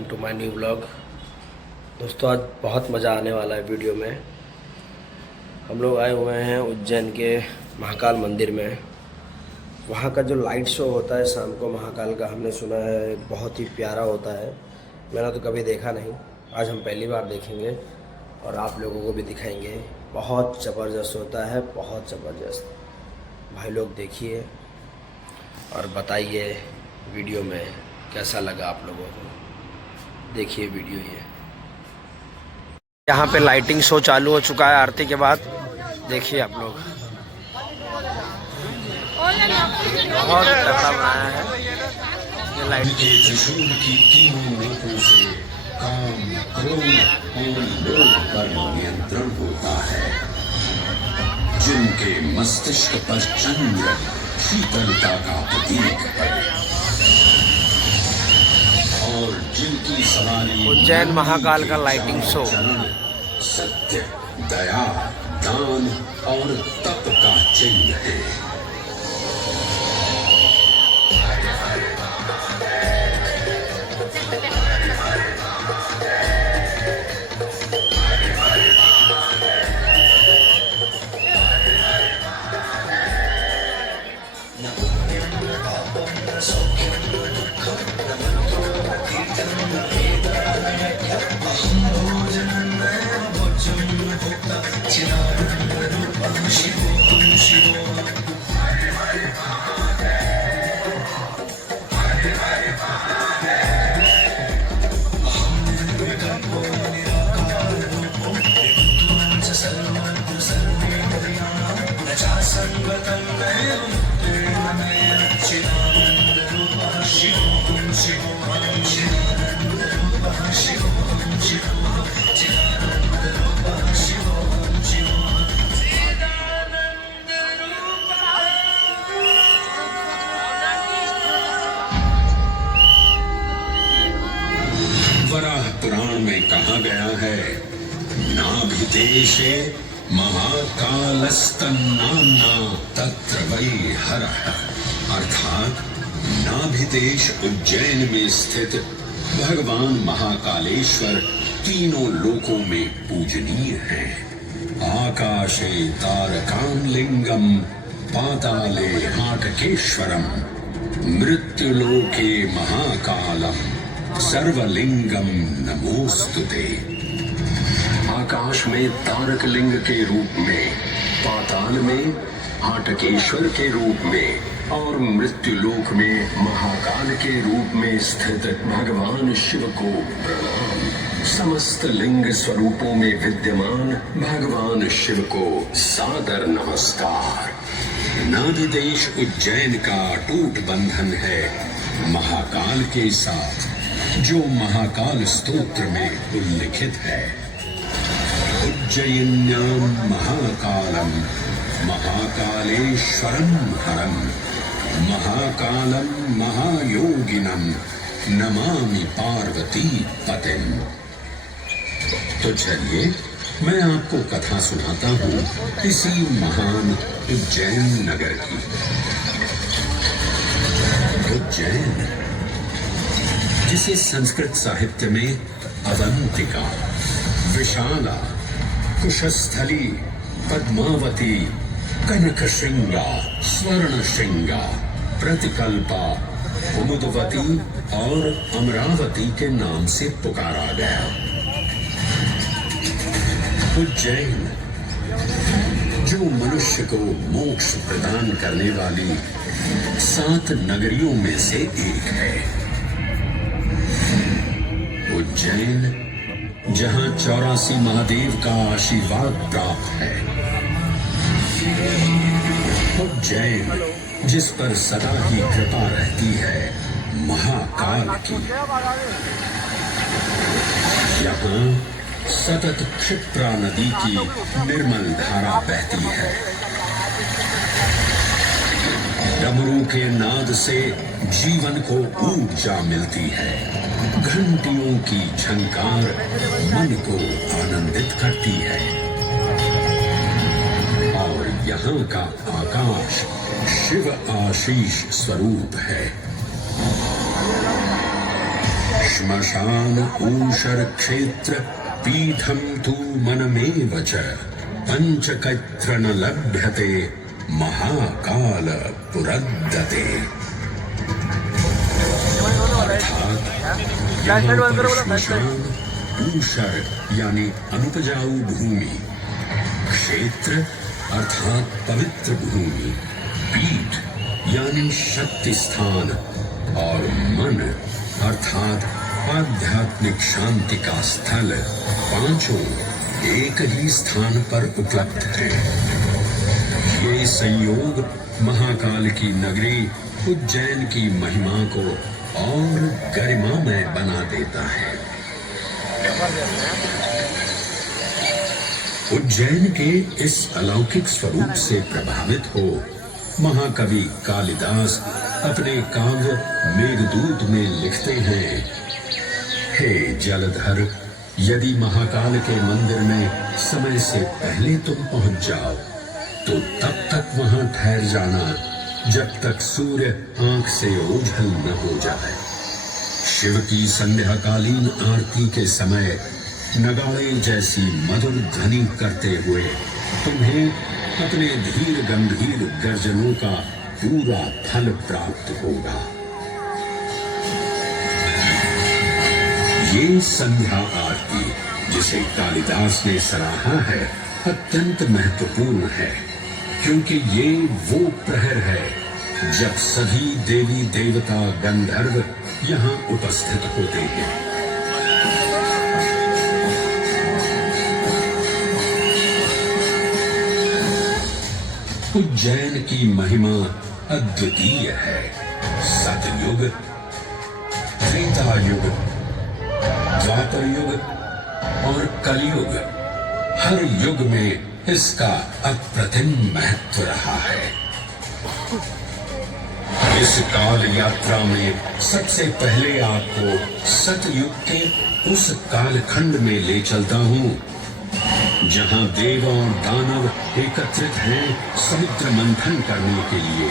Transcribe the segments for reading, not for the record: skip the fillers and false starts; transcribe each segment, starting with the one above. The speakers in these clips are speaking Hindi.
Welcome to my new vlog. दोस्तों, आज बहुत मज़ा आने वाला है वीडियो में। हम लोग आए हुए हैं उज्जैन के महाकाल मंदिर में। वहाँ का जो लाइट शो होता है शाम को महाकाल का, हमने सुना है बहुत ही प्यारा होता है। मैंने तो कभी देखा नहीं, आज हम पहली बार देखेंगे और आप लोगों को भी दिखाएंगे। बहुत ज़बरदस्त होता है, बहुत ज़बरदस्त। भाई लोग देखिए और बताइए वीडियो में कैसा लगा आप लोगों को। देखिए वीडियो। ये यहाँ पे लाइटिंग शो चालू हो चुका है आरती के बाद। देखिए आप लोग, बहुत तगड़ा बनाया है ये लाइट। त्रिशूल की तीनों नोकों से काम, क्रोध और लोभ पर नियंत्रण होता है। जिनके मस्तिष्क पर चंद्र शीतलता का प्रतीक है और जिनकी सवारी उज्जैन महाकाल का लाइटिंग शो। सत्य, दया, दान और तप का चिन्ह है। वराह पुराण में कहा गया है, नाभिदेशे महाकालस्तन्नाम्ना तत्र वै हरः। अर्थात नाभिदेश उज्जैन में स्थित भगवान महाकालेश्वर तीनों लोकों में पूजनीय है। आकाशे तारकालिंगम, पाताले हाटकेश्वरम, मृत्युलोके महाकालम, सर्वलिंगम नमोस्तुते। आकाश में तारक लिंग के रूप में, पाताल में हाटकेश्वर के रूप में और मृत्युलोक में महाकाल के रूप में स्थित भगवान शिव को प्रणाम। समस्त लिंग स्वरूपों में विद्यमान भगवान शिव को सादर नमस्कार। नाभिदेश उज्जैन का अटूट बंधन है महाकाल के साथ, जो महाकाल स्तोत्र में उल्लिखित है। उज्जयिन्यां महाकालम महाकालेश्वरम हरम, महाकालम महायोगिनम नमामि पार्वती पतिम। तो चलिए मैं आपको कथा सुनाता हूँ इसी महान उज्जैन नगर की। उज्जैन, जिसे संस्कृत साहित्य में अवंतिका, विशाला, कुशस्थली, पद्मावती, कनकश्रृंगा, स्वर्णश्रृंगा, प्रतिकल्पा, कुमुदवती और अमरावती के नाम से पुकारा गया। उज्जैन, जो मनुष्य को मोक्ष प्रदान करने वाली 7 नगरियों में से एक है। उज्जैन, जहां 84 महादेव का आशीर्वाद प्राप्त है। उज्जैन, जिस पर सदा ही कृपा रहती है महाकाल की। यहाँ सतत क्षिप्रा नदी की निर्मल धारा बहती है। डमरू के नाद से जीवन को ऊर्जा मिलती है। घंटियों की झंकार मन को आनंदित करती है और यहाँ का आकाश शिव आशीष स्वरूप है। श्मशान ऊषर क्षेत्र पीठम तु मनमेव च पंचकत्र न लभ्यते महाकाल पुरद्दते। यहाँ पर श्मशान ऊषर यानी अनुपजाऊ भूमि, क्षेत्र अर्थात पवित्र भूमि, पीठ यानी शक्ति स्थान और मन अर्थात आध्यात्मिक शांति का स्थल, पांचों एक ही स्थान पर उपलब्ध है। ये संयोग महाकाल की नगरी उज्जैन की महिमा को और गरिमामय बना देता है। उज्जैन के इस अलौकिक स्वरूप से प्रभावित हो महाकवि कालिदास अपने काव्य मेघदूत में लिखते हैं, हे जलधर, यदि महाकाल के मंदिर में समय से पहले तुम पहुंच जाओ तो तब तक वहां ठहर जाना जब तक सूर्य आंख से ओझल न हो जाए। शिव की संध्याकालीन आरती के समय नगाड़े जैसी मधुर ध्वनि करते हुए तुम्हें अपने धीर गंभीर गर्जनों का पूरा फल प्राप्त होगा। ये संध्या आरती जिसे कालिदास ने सराहा है अत्यंत महत्वपूर्ण है, क्योंकि ये वो प्रहर है जब सभी देवी देवता गंधर्व यहाँ उपस्थित होते हैं। उज्जैन की महिमा अद्वितीय है। सतयुग, त्रेता युग, द्वापर युग और कलयुग, हर युग में इसका अप्रतिम महत्व रहा है। इस काल यात्रा में सबसे पहले आपको सतयुग के उस कालखंड में ले चलता हूँ जहाँ देव और दानव एकत्रित हैं समुद्र मंथन करने के लिए।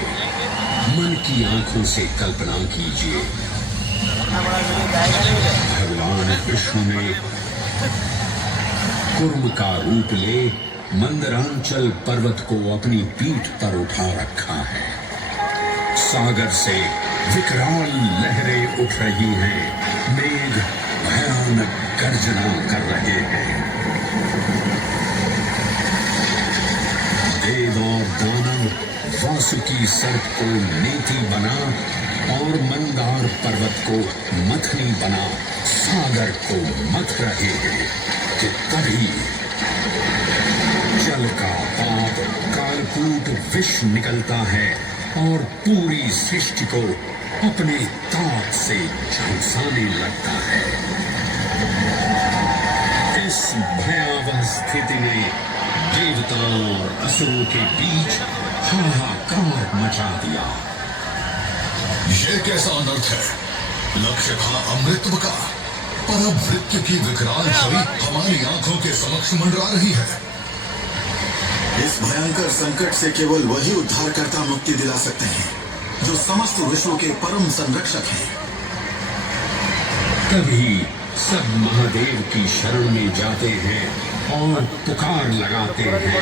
मन की आंखों से कल्पना कीजिए, भगवान विष्णु ने कुर्म का रूप ले मंदरांचल पर्वत को अपनी पीठ पर उठा रखा है। सागर से विकराल लहरें उठ रही हैं, मेघ भयानक गर्जना कर रहे हैं। देव और दानव वासुकी सर्प को नीति बना और मंदार पर्वत को मथनी बना सागर को मथ रहे हैं कि तभी जल का पाप कालकूट विष निकलता है और पूरी सृष्टि को अपने ताप से झुलसाने लगता है। इस भयावह स्थिति में देवताओं और असुरों के बीच हाहाकार मचा दिया। यह कैसा अनर्थ है? लक्ष्य था अमृतत्व का, पर अब मृत्यु की विकराल छवि हमारी आंखों के समक्ष मंडरा रही है। इस भयंकर संकट से केवल वही उद्धारकर्ता मुक्ति दिला सकते हैं जो समस्त विश्व के परम संरक्षक हैं। तभी सब महादेव की शरण में जाते हैं और पुकार लगाते हैं,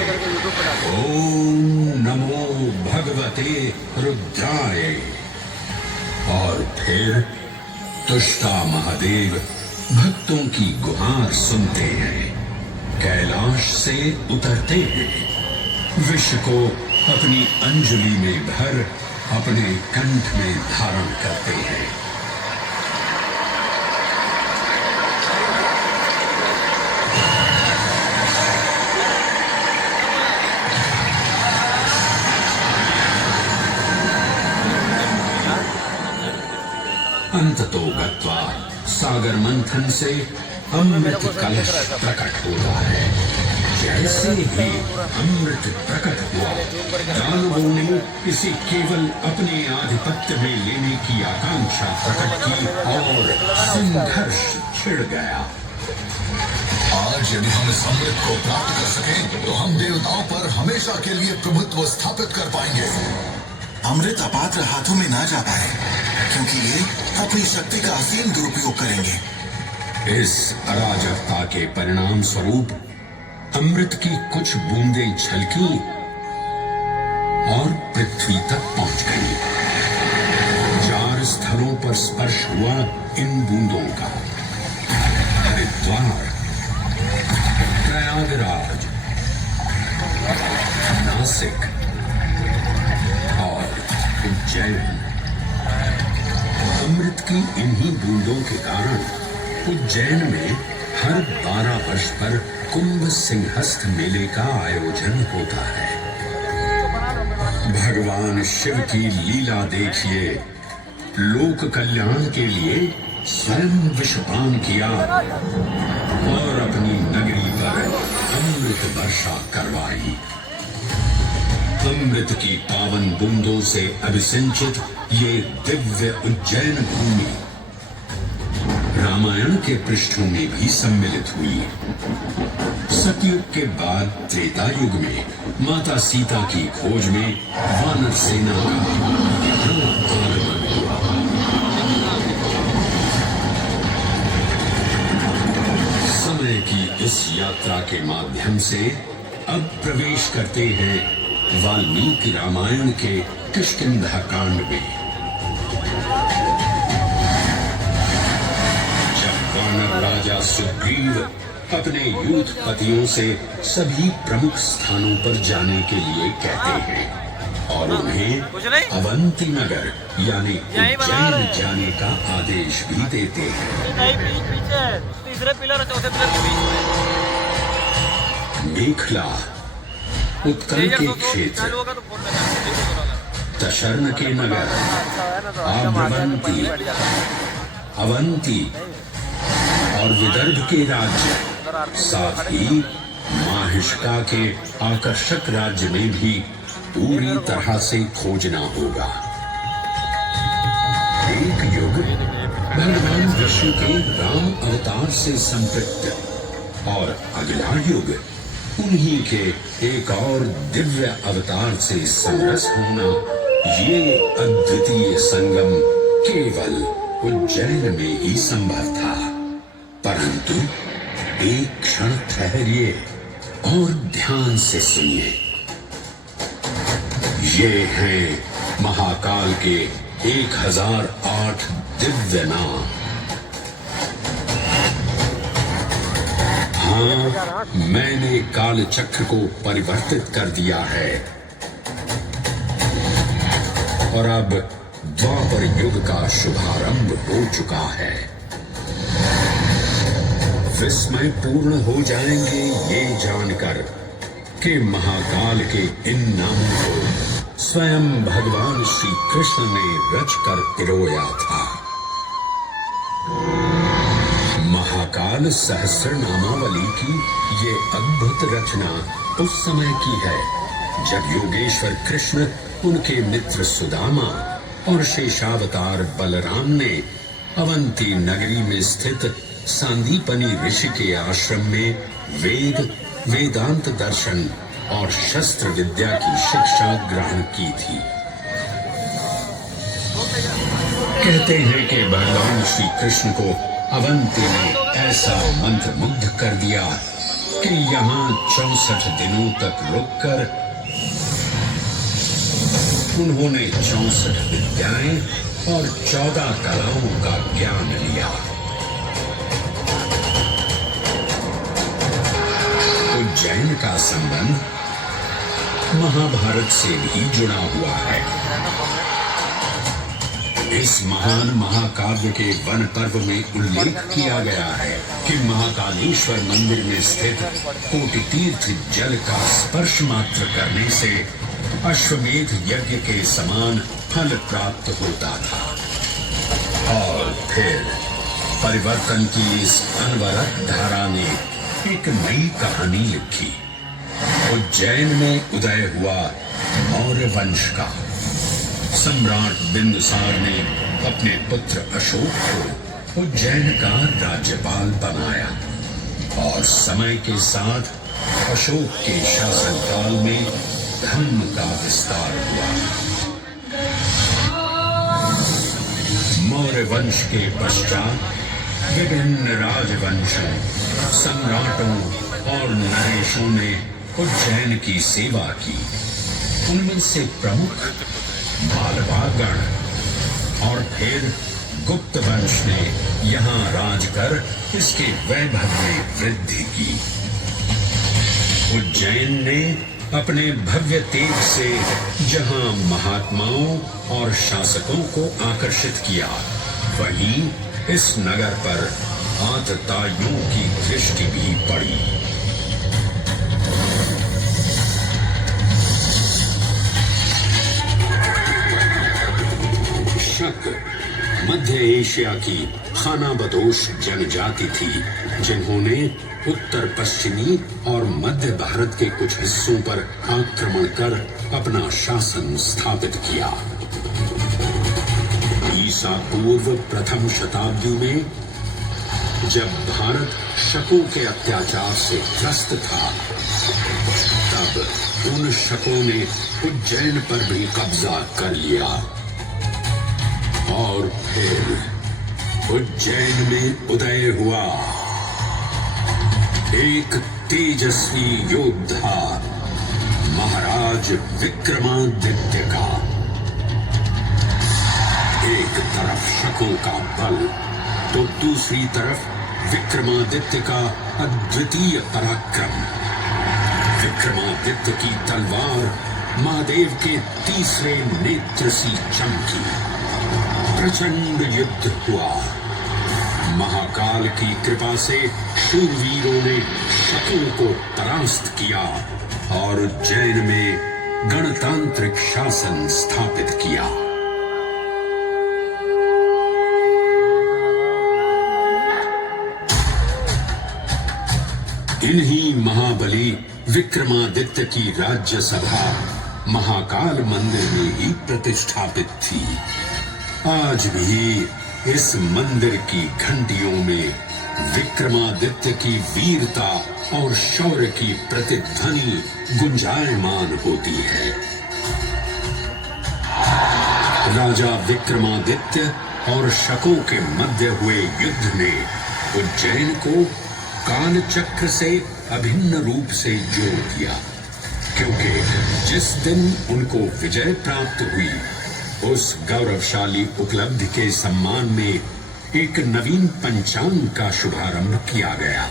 ओम नमो भगवते रुद्राय। और फिर तुष्टा महादेव भक्तों की गुहार सुनते हैं, कैलाश से उतरते हैं, विष को अपनी अंजलि में भर अपने कंठ में धारण करते हैं। अंततो गत्वा सागर मंथन से अमृत कलश प्रकट होता है। जैसे ही अमृत प्रकट हुआ, दानवों ने इसे केवल अपने आधिपत्य में लेने की आकांक्षा प्रकट की और संघर्ष छिड़ गया। आज यदि हम इस अमृत को प्राप्त कर सकें तो हम देवताओं पर हमेशा के लिए प्रभुत्व स्थापित कर पाएंगे। अमृत अपात्र हाथों में ना जा पाए क्योंकि ये अपनी शक्ति का असीम दुरुपयोग करेंगे। इस अराजकता के परिणाम स्वरूप अमृत की कुछ बूंदें छलकी और पृथ्वी तक पहुंच गई। 4 स्थलों पर स्पर्श हुआ इन बूंदों का। हरिद्वार, प्रयागराज, नासिक और उज्जैन। अमृत की इन्हीं बूंदों के कारण उज्जैन में हर 12 वर्ष पर कुंभ सिंहस्थ मेले का आयोजन होता है। भगवान शिव की लीला देखिए। लोक कल्याण के लिए स्वयं विषपान किया और अपनी नगरी पर अमृत वर्षा करवाई। अमृत की पावन बूंदों से अभिसिंचित ये दिव्य उज्जैन भूमि रामायण के पृष्ठों में भी सम्मिलित हुई। सतयुग के बाद त्रेता युग में माता सीता की खोज में वानर सेना का आगमन हुआ। समय की इस यात्रा के माध्यम से अब प्रवेश करते हैं वाल्मीकि रामायण के किष्किंधा कांड में। राजा सुग्रीव अपने यूथपतियों से सभी प्रमुख स्थानों पर जाने के लिए कहते हैं और उन्हें अवंती नगर यानी उज्जैन जाने का आदेश भी देते हैं। तीसरे पिलर चौथे पिलर के बीच में मेखला, उत्कल के क्षेत्र, दशरन के नगर, आम्रवंती, अवंती और विदर्भ के राज्य, साथ ही माहिष्का के आकर्षक राज्य में भी पूरी तरह से खोजना होगा। एक युग भगवान विष्णु के राम अवतार से संपृक्त और अगला युग उन्हीं के एक और दिव्य अवतार से समरस होना, ये अद्वितीय संगम केवल उज्जैन में ही संभव था। परंतु एक क्षण ठहरिए और ध्यान से सुनिए। ये हैं महाकाल के 1008 दिव्य नाम। हाँ, मैंने काल चक्र को परिवर्तित कर दिया है और अब द्वापर युग का शुभारंभ हो चुका है। विस्मय पूर्ण हो जाएंगे ये जानकर कि महाकाल के इन नामों को स्वयं भगवान श्री कृष्ण ने रचकर पिरोया था। महाकाल सहस्र नामावली की ये अद्भुत रचना उस समय की है जब योगेश्वर कृष्ण, उनके मित्र सुदामा और शेषावतार बलराम ने अवंती नगरी में स्थित सांदीपनी ऋषि के आश्रम में वेद, वेदांत दर्शन और शस्त्र विद्या की शिक्षा ग्रहण की थी। कहते हैं कि भगवान श्री कृष्ण को अवंती ने ऐसा मंत्रमुग्ध कर दिया कि यहाँ 64 दिनों तक रुककर उन्होंने 64 विद्याएं और 14 कलाओं का ज्ञान लिया। उज्जैन का संबंध महाभारत से भी जुड़ा हुआ है। इस महान महाकाव्य के वन पर्व में उल्लेख किया गया है कि महाकालेश्वर मंदिर में स्थित कोटि तीर्थ जल का स्पर्श मात्र करने से अश्वमेध यज्ञ के समान फल प्राप्त होता था। और फिर परिवर्तन की इस अनवरत धारा ने एक नई कहानी लिखी। उज्जैन में उदय हुआ मौर्य वंश का। सम्राट बिंदुसार ने अपने पुत्र अशोक को उज्जैन का राज्यपाल बनाया और समय के साथ अशोक के शासनकाल में धर्म का विस्तार हुआ। मौर्य वंश के पश्चात विभिन्न राजवंशों, सम्राटों और नरेशों ने उज्जैन की सेवा की। उनमें से प्रमुख मालवागण और फिर गुप्त वंश ने यहाँ राज कर इसके वैभव में वृद्धि की। उज्जैन ने अपने भव्य तेज से जहां महात्माओं और शासकों को आकर्षित किया, वहीं इस नगर पर आतताइयों की दृष्टि भी पड़ी। शक मध्य एशिया की खानाबदोश जनजाति थी, जिन्होंने उत्तर पश्चिमी और मध्य भारत के कुछ हिस्सों पर आक्रमण कर अपना शासन स्थापित किया। ईसा पूर्व प्रथम शताब्दी में जब भारत शकों के अत्याचार से ग्रस्त था, तब उन शकों ने उज्जैन पर भी कब्जा कर लिया और फिर उज्जैन में उदय हुआ एक तेजस्वी योद्धा, महाराज विक्रमादित्य का। एक तरफ शकों का बल तो दूसरी तरफ विक्रमादित्य का अद्वितीय पराक्रम। विक्रमादित्य की तलवार महादेव के तीसरे नेत्र सी चमकी। प्रचंड युद्ध हुआ। महाकाल की कृपा से शूरवीरों ने शकों को परास्त किया और उज्जैन में गणतांत्रिक शासन स्थापित किया। इन्हीं महाबली विक्रमादित्य की राज्यसभा महाकाल मंदिर में ही प्रतिष्ठापित थी। आज भी इस मंदिर की घंटियों में विक्रमादित्य की वीरता और शौर्य की प्रतिध्वनि गुंजायमान होती है। राजा विक्रमादित्य और शकों के मध्य हुए युद्ध ने उज्जैन को काल चक्र से अभिन्न रूप से जोड़ दिया, क्योंकि जिस दिन उनको विजय प्राप्त हुई, उस गौरवशाली उपलब्धि के सम्मान में एक नवीन पंचांग का शुभारंभ किया गया,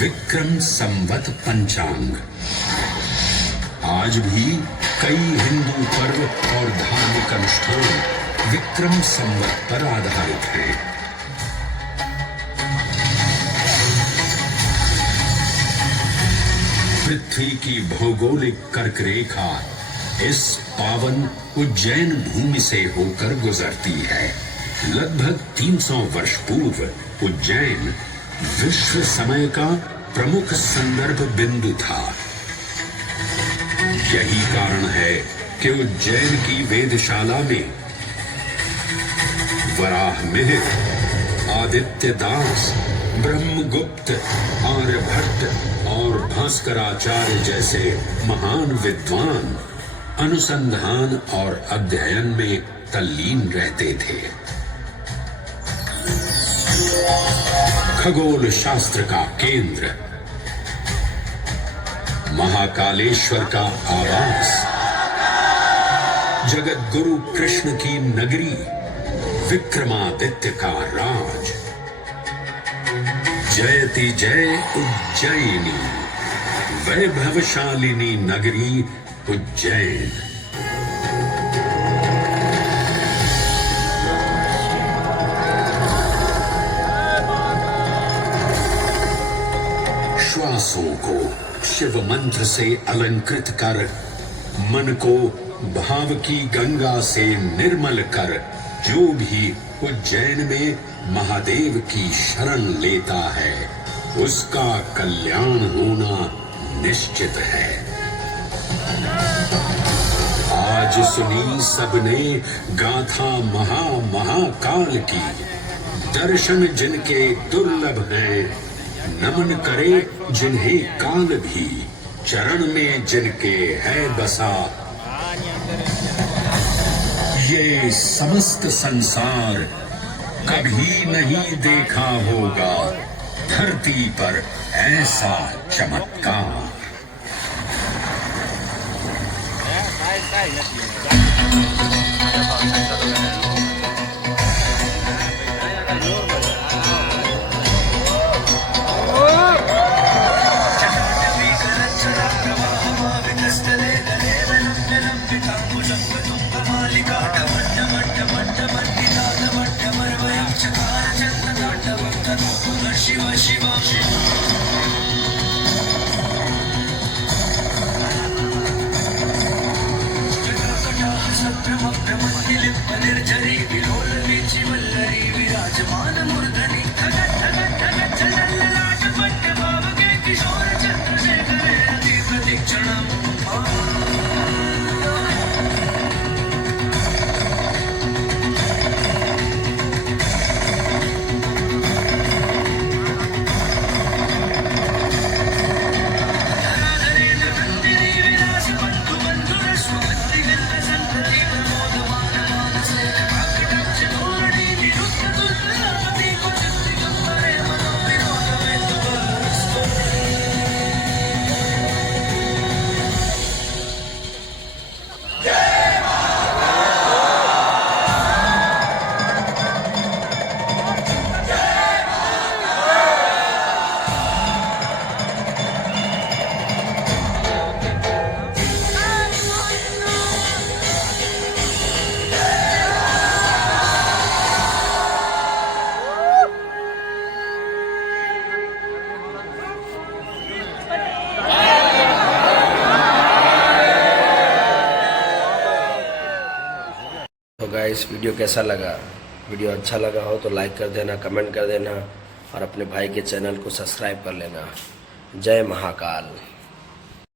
विक्रम संवत पंचांग। आज भी कई हिंदू पर्व और धार्मिक अनुष्ठान विक्रम संवत पर आधारित हैं। पृथ्वी की भौगोलिक कर्क रेखा इस पावन उज्जैन भूमि से होकर गुजरती है। लगभग 300 वर्ष पूर्व उज्जैन विश्व समय का प्रमुख संदर्भ बिंदु था। यही कारण है कि उज्जैन की वेदशाला में वराहमिहिर, आदित्य दास, ब्रह्मगुप्त, आर्यभट्ट और भास्कराचार्य जैसे महान विद्वान अनुसंधान और अध्ययन में तल्लीन रहते थे। खगोल शास्त्र का केंद्र, महाकालेश्वर का आवास, जगत गुरु कृष्ण की नगरी, विक्रमादित्य का राज। जयति जय उज्जैनी, वैभवशालिनी नगरी उज्जैन। श्वासों को शिव मंत्र से अलंकृत कर, मन को भाव की गंगा से निर्मल कर, जो भी उज्जैन में महादेव की शरण लेता है, उसका कल्याण होना निश्चित है। आज सुनी सबने गाथा महाकाल की, दर्शन जिनके दुर्लभ हैं, नमन करे जिन्हें काल भी, चरण में जिनके है बसा। ये समस्त संसार कभी नहीं देखा होगा धरती पर ऐसा चमत्कार। तो गाइस वीडियो कैसा लगा? वीडियो अच्छा लगा हो तो लाइक कर देना, कमेंट कर देना और अपने भाई के चैनल को सब्सक्राइब कर लेना। जय महाकाल।